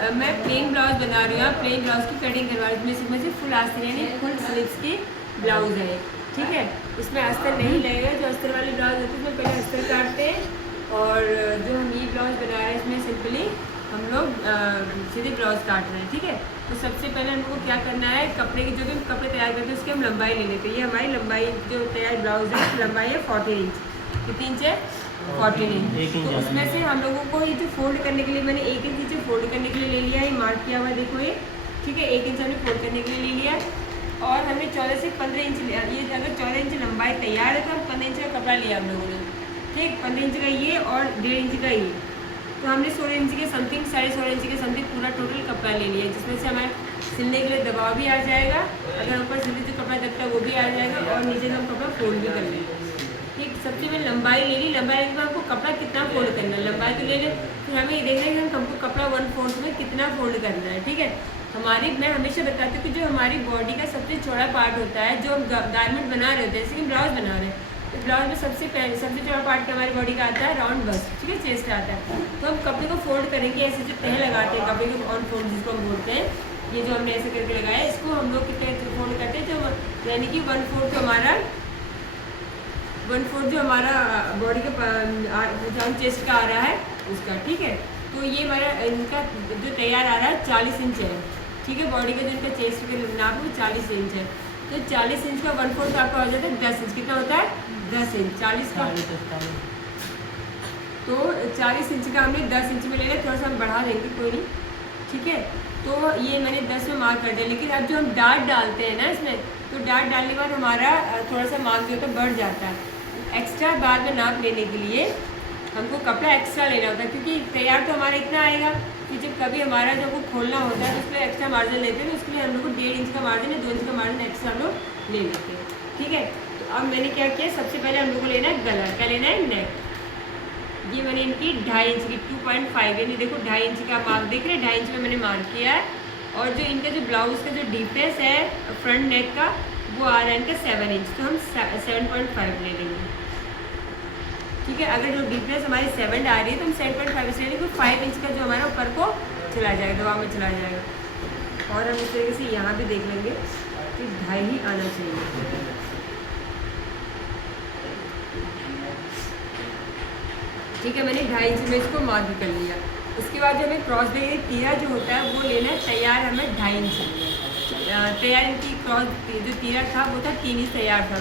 मैं plain blouse बना रही हूँ, प्लेन ब्लाउज की कटिंग करवा रही हूँ। इसमें से फुल आस्तीन यानी फुल स्लीव्स की ब्लाउज है, ठीक है। इसमें अस्तर नहीं लगेगा। जो अस्तर वाली ब्लाउज होती है उसमें पहले अस्तर काटते हैं, और जो हम ये ब्लाउज बना रहे हैं इसमें सिंपली हम लोग सीधे ब्लाउज काट रहे हैं, ठीक है। तो सबसे पहले हमको क्या करना है, कपड़े की जो भी कपड़े तैयार करते हैं उसकी हम लंबाई ले लेते हैं। ये हमारी लंबाई जो तैयार ब्लाउज है लंबाई है 14 इंच। कितनी इंच है? 14 इंच। तो उसमें से हम लोगों को ये जो फोल्ड करने के लिए मैंने 1 इंच नीचे फोल्ड करने के लिए ले लिया है, मार्क किया हुआ है, देखो ये, ठीक है। 1 इंच हमने फोल्ड करने के लिए ले लिया है, और हमने 14 से 15 इंच लिया। ये अगर 14 इंच लंबाई तैयार है तो हम 15 इंच का कपड़ा लिया हम लोगों ने, ठीक। 15 इंच का ये और 1.5 इंच का ये, तो हमने 16 इंच के समथिंग, 16.5 इंच के समथिंग पूरा टोटल कपड़ा ले लिया, जिसमें से हमारे सिलने के लिए दबाव भी आ जाएगा। अगर ऊपर सिलने से कपड़ा दबता है वो भी आ जाएगा, और नीचे से हम कपड़ा फोल्ड भी कर लेंगे, ठीक। सबसे पहले लंबाई ले ली। लंबाई के बाद आपको कपड़ा कितना फोल्ड करना है, लंबाई तो ले लें, फिर हमें ये देखना है कि हमको कपड़ा 1/4 में कितना फोल्ड करना है, ठीक है। मैं हमेशा बताती हूँ कि जो हमारी बॉडी का सबसे चौड़ा पार्ट होता है, जो हम गारमेंट बना रहे होते हैं, जैसे कि ब्लाउज बना रहे हैं, तो ब्लाउज में सबसे चौड़ा पार्ट का हमारी बॉडी का आता है राउंड बस्ट, ठीक है, चेस्ट आता है। तो हम कपड़े को फोल्ड करेंगे ऐसे, जो तह लगाते हैं कपड़े को ऑन फोल्ड जिसको हम बोलते हैं, ये जो हमने ऐसे करके लगाया है, इसको हम लोग कितने फोल्ड करते हैं, जो यानी कि 1/4 जो हमारा 1/4 जो हमारा बॉडी का जहाँ चेस्ट का आ रहा है उसका, ठीक है। तो ये हमारा इनका जो तैयार आ रहा है 40 इंच है, ठीक है। बॉडी का जो इनका चेस्ट का नाप है 40 इंच है, तो 40 इंच का 1/4 आपका हो जाता है 10 इंच। कितना होता है? 10 इंच। 40 का तो 40 इंच का हमने 10 इंच में ले लिया, थोड़ा सा हम बढ़ा देंगे, कोई नहीं, ठीक है। तो ये मैंने 10 में मार्क कर दिया, लेकिन अब जो हम डार्ट डालते हैं ना इसमें, तो डार्ट डालने के बाद हमारा थोड़ा सा मार्क जो होता है बढ़ जाता है। एक्स्ट्रा बाद में नाप लेने के लिए हमको कपड़ा एक्स्ट्रा लेना होता है, क्योंकि तैयार तो हमारा इतना आएगा कि जब कभी हमारा जब वो खोलना होता है तो उसके लिए एक्स्ट्रा मार्जिन लेते हैं, तो उसके लिए हम लोग को 1.5 इंच का मार्जिन या 2 इंच का मार्जिन एक्स्ट्रा हम लोग ले लेते हैं, ठीक है। तो अब मैंने क्या किया, सबसे पहले हम लोग को लेना है गला, क्या लेना है? नेक। ये मैंने इनकी 2.5 इंच की 2.5 यानी देखो 2.5 इंच का मार्क देख रहे हैं, 2.5 इंच में मैंने मार्क किया है। और जो इनका जो ब्लाउज का जो डीपनेस है फ्रंट नेक का, वो आ रहा है इनका 7 इंच, तो हम 7.5 ले लेंगे, ठीक है। अगर जो डीपनेस हमारी 7 आ रही है तो हम 7.5 ले लेंगे, तो 5 इंच का जो हमारा ऊपर को चला जाएगा, दबाव में चला जाएगा। और हम इस तरीके से यहाँ भी देख लेंगे कि 2.5 ही आना चाहिए, ठीक है। मैंने 2.5 इंच में इसको मार्क कर लिया। उसके बाद जो हमें क्रॉस बेग तीरा जो होता है वो लेना है तैयार, हमें 2.5 इंच तैयार। इनकी क्रॉस जो तीरा था वो था 3 इंच तैयार था,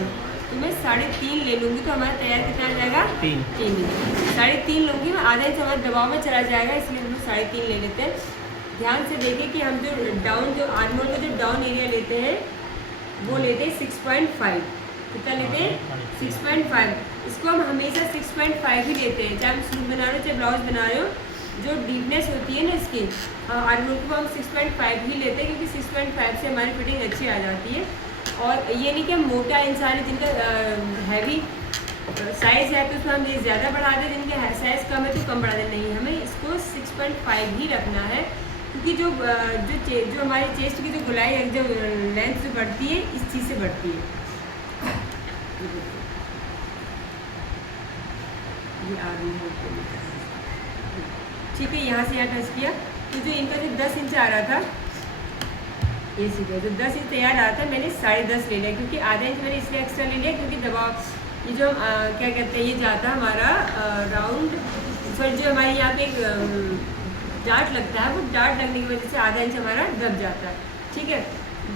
तो मैं 3.5 ले लूँगी, तो हमारा तैयार कितना आ जाएगा? 3 इंच। 3.5 लूँगी मैं, आधा इंच हमारे दबाव में चला जाएगा, इसलिए हम लोग 3.5 ले लेते हैं। ध्यान से देखें कि हम जो डाउन जो आर्मोल का जो डाउन एरिया लेते हैं वो लेते हैं 6.5। कितना लेते हैं? 6.5। इसको हम हमेशा 6.5 ही लेते हैं, चाहे हम सूट बना रहे हो चाहे ब्लाउज बना रहे हो। जो डीपनेस होती है ना इसकी, आर्मोल को हम 6.5 ही लेते हैं, क्योंकि 6.5 से हमारी फिटिंग अच्छी आ जाती है। और ये नहीं कि हम मोटा इंसान है जिनका हैवी साइज़ है तो उसमें हम ये ज़्यादा बढ़ा दें, जिनके साइज़ कम है तो कम बढ़ा दें, नहीं, हमें इसको 6.5 ही रखना है। क्योंकि जो हमारी चेस्ट की जो गोलाई है, जो लेंथ जो बढ़ती है इस चीज़ से बढ़ती है। ये आ रही है, ठीक है। यहाँ से यहाँ टच किया, तो जो इनका जो 10 इंच आ रहा था, ये सीखा, जो 10 इंच तैयार आ रहा था मैंने 10.5 ले लिया, क्योंकि आधा इंच मैंने इसलिए एक्स्ट्रा ले लिया क्योंकि दबाव ये जो क्या कहते हैं, ये जाता है हमारा राउंड, फिर जो हमारे यहाँ पे एक डार्ट लगता है, वो डार्ट लगने की वजह से आधा इंच हमारा दब जाता है, ठीक है।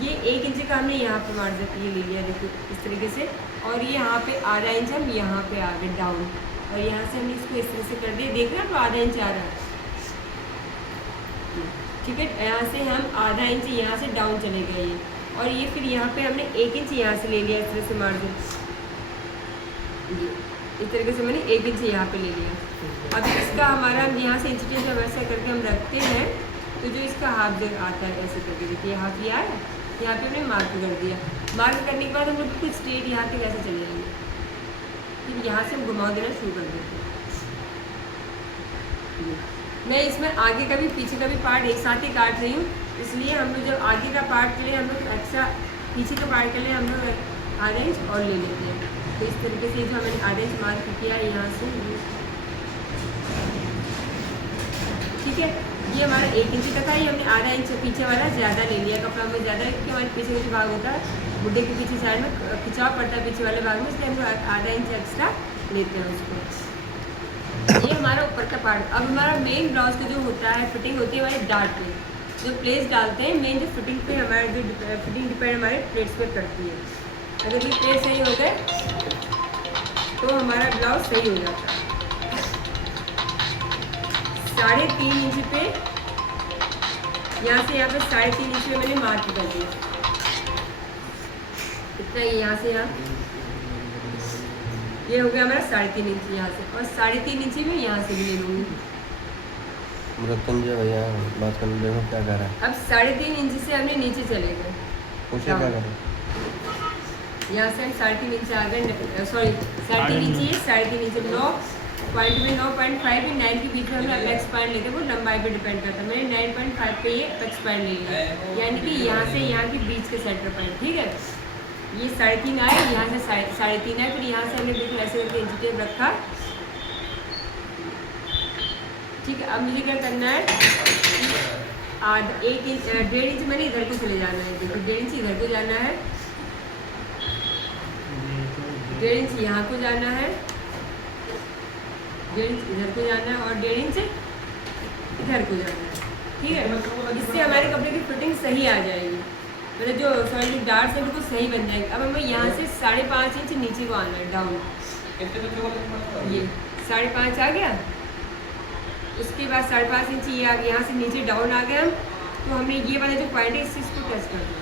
ये 1 इंच का हमने यहाँ पे मार्जिन ये ले लिया, देखो इस तरीके से, और ये यहाँ पे आधा इंच हम यहाँ पे आ गए डाउन, और यहाँ से हमने इसको इस तरह से कर दिया, देख रहे हैं तो आधा इंच आ रहा है, ठीक है। यहाँ से हम आधा इंच यहाँ से डाउन चले गए ये, और ये फिर यहाँ पे हमने 1 इंच यहाँ से ले लिया इस तरह से मार्जिन, इस तरीके से मैंने 1 इंच यहाँ पे ले लिया। अब इसका हमारा हम यहाँ से इंच टेप वैसा करके हम रखते हैं, तो जो इसका हाफ जो आता है ऐसे करके, देखिए हाफ ये आया, यहाँ पे हमने मार्क कर दिया। मार्क करने के बाद हम लोग बिल्कुल स्ट्रेट यहाँ तक ऐसे चले जाएंगे, फिर यहाँ से हम घुमाव देना शुरू कर देते हैं। मैं इसमें आगे का भी पीछे का भी पार्ट एक साथ ही काट रही हूँ, इसलिए हम लोग जब आगे का पार्ट के लिए हम लोग एक्स्ट्रा पीछे का पार्ट के लिए हम लोग आधा इंच और ले लेते हैं। तो इस तरीके से जो हमने आधा इंच मार्क किया है यहाँ से, ठीक है। ये हमारा 1 इंच तक है, ये हमने आधा इंच पीछे वाला ज़्यादा ले लिया, कपड़ा हमें ज़्यादा, क्योंकि हमारे पीछे का जो भाग होता है बुड्ढे के पीछे साइड में खिंचाव पड़ता है पीछे वाले भाग में, इसलिए हम लोग आधा इंच एक्स्ट्रा लेते हैं उसको। ये हमारा ऊपर का पार्ट। अब हमारा मेन ब्लाउज का जो होता है फिटिंग होती है हमारे डार्ट पे, जो प्लेट्स डालते हैं मेन, जो फिटिंग पे हमारे जो फिटिंग डिपेंड हमारे प्लेट्स पे करती है। अगर ये प्लेट सही हो गए तो हमारा ब्लाउज सही हो जाता है। 3.5 इंच पे, यहाँ से यहाँ पे 3.5 इंच पे मैंने मार्क कर दिया, इतना ही यहाँ से यहाँ, ये हो गया हमारा 3.5 इंच यहाँ से, और 3.5 इंच में यहाँ से भी ले लूँगी। भैया बात करने देखो क्या कर रहा है। अब 3.5 इंच से हमने नीचे चले गए, क्या कर रहे हैं, यहाँ से हम 3.5 इंच आ गए, सॉरी 3.5 इंच, ये 3.5 इंच 9 पॉइंट में 9.5 और 9 के बीच में हम अपेक्स पॉइंट लेते हैं, वो लंबाई पे डिपेंड करता है। मैंने 9.5 पे ये अपेक्स पॉइंट ले लिया, यानी कि यहाँ से यहाँ के बीच के सेंटर पॉइंट, ठीक है। ये 3.5 आए, यहाँ से 3.5 आए, फिर यहाँ से हमने बिल्कुल ऐसे करके इंच टेप रखा, ठीक है। अब मुझे क्या करना है, 1 इंच 1.5 इंच मैंने इधर को चले जाना है, देखो 1.5 इंच इधर को जाना है, 1.5 इंच यहाँ को जाना है, 1.5 इंच इधर को जाना है, और 1.5 इंच इधर को जाना है, ठीक है। इससे हमारे कपड़े की फिटिंग सही आ जाएगी, मतलब जो सॉरी डार्ट है बिल्कुल सही बन जाएगी। अब हमें यहाँ से 5.5 इंच नीचे को आना है, डाउन, ये 5.5 आ गया, उसके बाद 5.5 इंच ये आ गया, यहाँ से नीचे डाउन आ गया हम, तो हमने ये वाला जो पॉइंट है इसको टच कर दिया,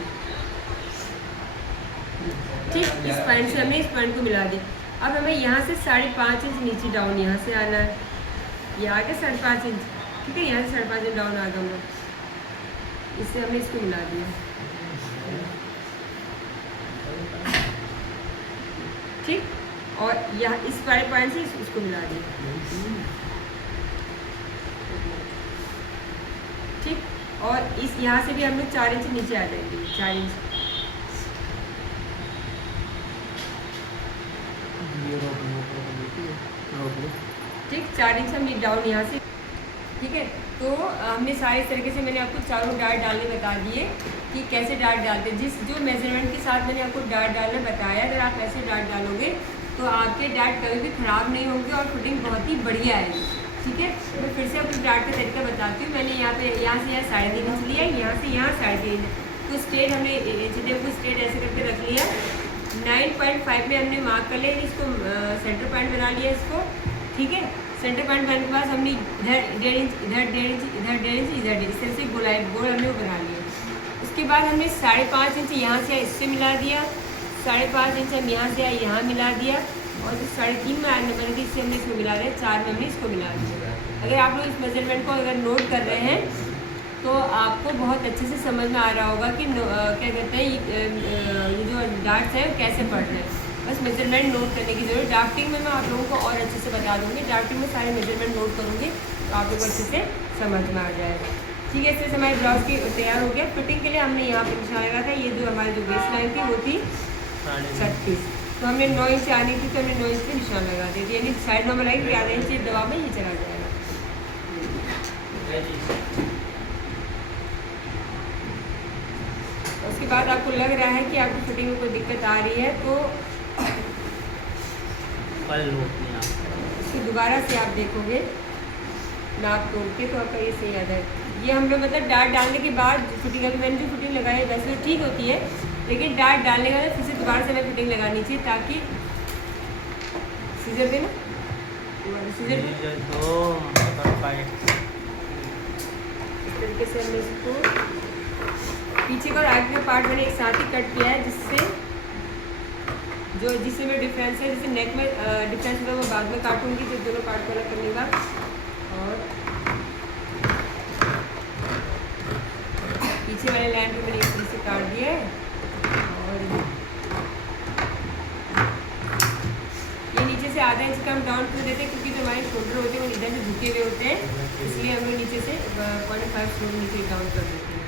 ठीक। इस पॉइंट से हमने इस पॉइंट को मिला दिया। अब हमें यहाँ से 5.5 इंच नीचे डाउन यहाँ से आना है, ये आ गया 5.5 इंच, ठीक है। यहाँ से 5.5 इंच डाउन आ गया हम, इससे हमने इसको मिला दिया, ठीक। और यहाँ इस वाले पॉइंट से इसको मिला दिया, ठीक। और इस यहाँ से भी हम लोग 4 इंच नीचे आ जाएंगे, 4 इंच, ठीक। 4 इंच हम डाउन यहाँ से, ठीक है। तो हमने सारे तरीके से मैंने आपको चारों डार्ट डालने बता दिए कि कैसे डार्ट डालते हैं, जो मेजरमेंट के साथ मैंने आपको डार्ट डालना बताया। अगर आप ऐसे डार्ट डालोगे तो आपके डार्ट कभी भी ख़राब नहीं होंगे और फिटिंग बहुत ही बढ़िया आएगी, ठीक है। मैं फिर से आपको डार्ट का तरीका बताती हूँ। मैंने यहाँ से यहाँ 3.5 इंच लिया, यहाँ से यहाँ 3.5 इंच, तो स्ट्रेट हमने इंच को स्ट्रेट ऐसे करके रख लिया। 9.5 में हमने मार्क कर लिया, इसको सेंटर पॉइंट बना लिया इसको, ठीक है। सेंटर पॉइंट बनाने के बाद हमने इधर 1.5 इंच, इधर 1.5 इंच, इधर 1.5 इंच, इधर 1.5 इंच, इस तरह से गोल हमने वो बना लिया। उसके बाद हमने 5.5 इंच यहाँ से इससे मिला दिया, 5.5 इंच हम यहाँ से यहाँ मिला दिया, और जो 3.5 में आने नंबर थी इससे हमने इसको मिला दिया, 4 में हमने इसको मिला दिया। अगर आप लोग इस मेजरमेंट को अगर नोट कर रहे हैं तो आपको बहुत अच्छे से समझ में आ रहा होगा कि क्या कहते हैं ये जो डार्ट्स हैं कैसे पढ़ रहे हैं। बस मेजरमेंट नोट करने की जरूरत। ड्राफ्टिंग में मैं आप लोगों को और अच्छे से बता दूँगी, ड्राफ्टिंग में सारे मेजरमेंट नोट करूँगी तो आप लोगों को अच्छे से समझ में आ जाएगा, ठीक है। इससे हमारे ब्लाउज की तैयार हो गया। फिटिंग के लिए हमने यहाँ पर निशान लगा था, ये जो हमारी जो वेस्ट लाइन थी वो थी 36, तो हमने 9 इंच आनी थी तो हमने 9 इंच पे निशान लगा दी थी, यानी साइड नंबर आई कि आधा इंच दवा में ये चला जाएगा। उसके बाद आपको लग रहा है कि आपकी फिटिंग में कोई दिक्कत आ रही है तो इसको दोबारा से आप देखोगे नाप तोड़ के तो आपका ये सही आता है। ये हम लोग मतलब डार्ट डालने के बाद फिटिंग, अभी मैंने जो फिटिंग लगाई है वैसे तो ठीक होती है, लेकिन डार्ट डालने के बाद फिर से दोबारा से हमें फिटिंग लगानी चाहिए ताकि सीजर देना, सीजर इस तरीके से हमने इसको पीछे का और आगे का पार्ट मैंने एक साथ ही कट किया है, जिससे में डिफरेंस है, जैसे नेक में डिफरेंस होगा वो बाद में काटूंगी तो दोनों पार्ट को अलग करने का। और पीछे वाले लाइन पे मैंने इस तरह से काट दिया है, और ये नीचे से आधा इंच का हम डाउन कर देते हैं क्योंकि जो हमारे शोल्डर होते हैं वो इधर से झुके हुए होते हैं, इसलिए हम लोग नीचे से 0.5 शोल्डर नीचे डाउन कर देते हैं।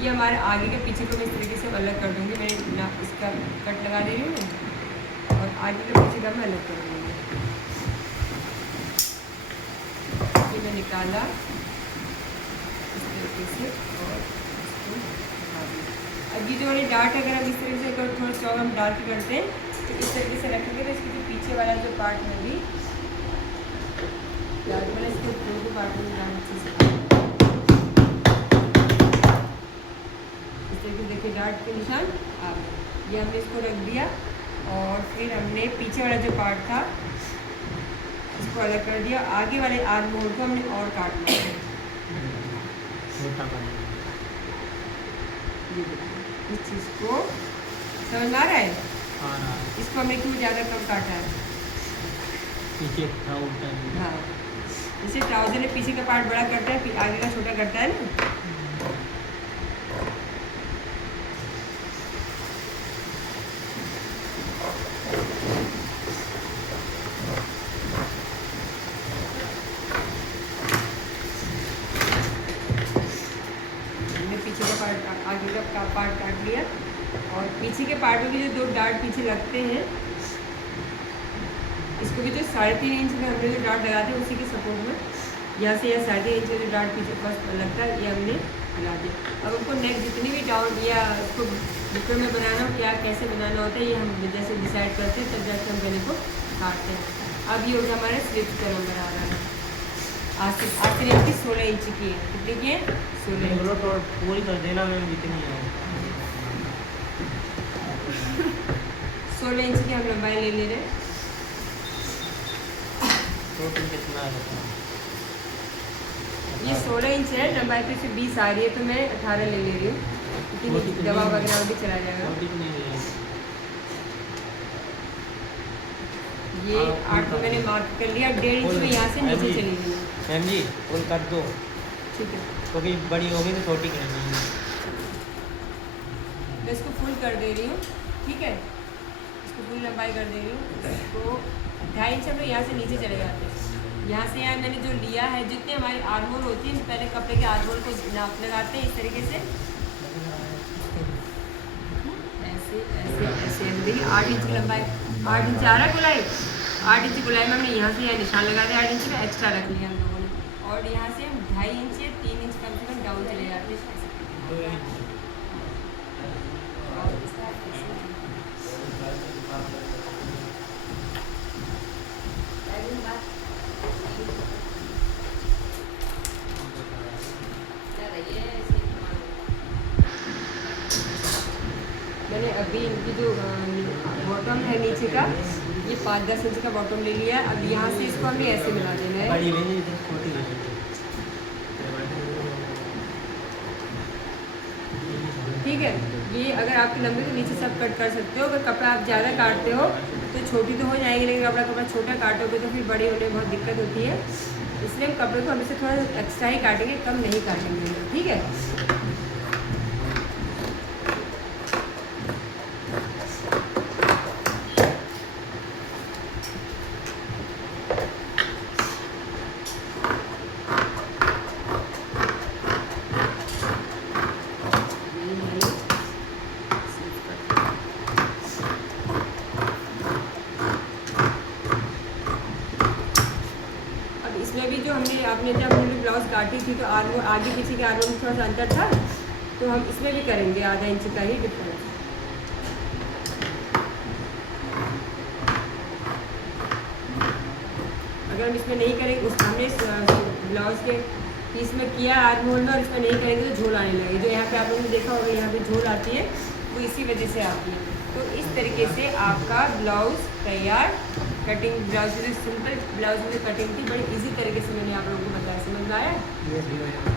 ये हमारे आगे के पीछे को मैं इस तरीके से अलग कर दूँगी, मैं इसका कट लगा दे रही हूँ और आगे के पीछे का मैं अलग कर दूँगी। ये मैं निकाला, ऐसे और इसको दिखा दिया। अब ये जो वाली डार्ट अगर हम इस तरीके से अगर थोड़ा चौक हम डार्क करते हैं तो इस तरीके से रखेंगे तो इसके जो पीछे वाला जो पार्ट है भी डार्क वाला, इसके ऊपर को पार्ट में डार्क अच्छे से इस तरीके से देखिए डार्ट के निशान आ गए। ये हमने इसको रख दिया और फिर हमने पीछे वाला जो पार्ट था इसको अलग कर दिया। आगे वाले आर्म होल को हमने और काट लिया है। इस चीज़ को समझ में आ रहा है? इसको हमने क्यों ज़्यादा कम काटा है? पीछे था उल्टा। हाँ, जैसे ट्राउजर में पीछे का पार्ट बड़ा करता है फिर आगे का छोटा करता है ना। आगे का पार्ट काट लिया और पीछे के पार्ट में भी जो 2 डार्ट पीछे लगते हैं इसको भी जो 3.5 इंच में हमने जो डार्ट लगाते हैं उसी के सपोर्ट में यहाँ से या 3.5 इंच का जो डार्ट पीछे फर्स्ट लगता है ये हमने लगा दिया। अब हमको नेक जितनी भी डाउन या उसको बुकरम में बनाना हो क्या कैसे बनाना होता है ये हम जैसे डिसाइड करते हैं तब जाकर हम गले को काटते हैं। अब ये हो गया हमारे स्लिप्स का नंबर आ रहा है। आस्तीन की 16 इंच की है। कितनी की है? 16 इंच। पूरी कर देना मैम जितनी है 16 इंच की हम लंबाई ले रहे हैं। टोटल कितना है? ये 16 इंच है, लंबाई तो इसे 20 आ रही है तो मैं 18 ले रही हूँ क्योंकि दवा वगैरह भी चला जाएगा। ये 8 को मैंने मार्क कर लिया। 1.5 इंच में यहाँ से नीचे चली गई। मैम जी फुल कर दो ठीक है, क्योंकि बड़ी होगी तो छोटी करनी है। मैं इसको फुल कर दे रही हूँ। ठीक है, इसको फुल लंबाई कर दे रही हूँ। इसको 2.5 इंच हम लोग यहाँ से नीचे चले जाते हैं। यहाँ से यहाँ मैंने जो लिया है जितने हमारी आर्मोल होती है पहले कपड़े के आर्मोल को नाप लगाते हैं इस तरीके से ऐसे ऐसे ऐसे। देखिए 8 इंच की लंबाई, 8 इंच आ रहा है गुलाई। 8 इंच गुलाई में हमने यहाँ से यहाँ निशान लगा दिया। 8 इंच का एक्स्ट्रा रख लिया हम लोगों ने और यहाँ से हम 2.5 इंच या 3 इंच कम से कम डाउन चले जाते हैं। मैंने अभी इनकी जो बॉटम है नीचे का ये 5-10 इंच का बॉटम ले लिया। अब यहाँ से इसको हमें ऐसे मिला देना है। बड़ी भी छोटी भी। ठीक है, ये अगर आपके लंबे तो नीचे सब कट कर सकते हो। अगर कपड़ा आप ज़्यादा काटते हो तो छोटी तो हो जाएगी, लेकिन कपड़ा छोटा काटोगे तो फिर बड़ी होने में बहुत दिक्कत होती है। इसलिए हम कपड़े को हमेशा थोड़ा एक्स्ट्रा ही काटेंगे, कम नहीं काटेंगे। ठीक है, भी जो आपने जब हमने ब्लाउज काटी थी तो आगे पीछे के आर्मोल में थोड़ा सा अंतर था तो हम इसमें भी करेंगे आधा इंच का ही डिफरेंस। अगर हम इसमें नहीं करेंगे हमने ब्लाउज के पीस में किया आर्मोल में और इसमें नहीं करेंगे तो झोल आने लगे। जो यहाँ पे आप लोगों ने देखा होगा यहाँ पे झोल आती है वो इसी वजह से आती है। तो इस तरीके से आपका ब्लाउज तैयार। कटिंग ब्लाउज में सिंपल ब्लाउज में कटिंग थी बड़ी इजी तरीके से मैंने आप लोगों को बताया। समझ में आया?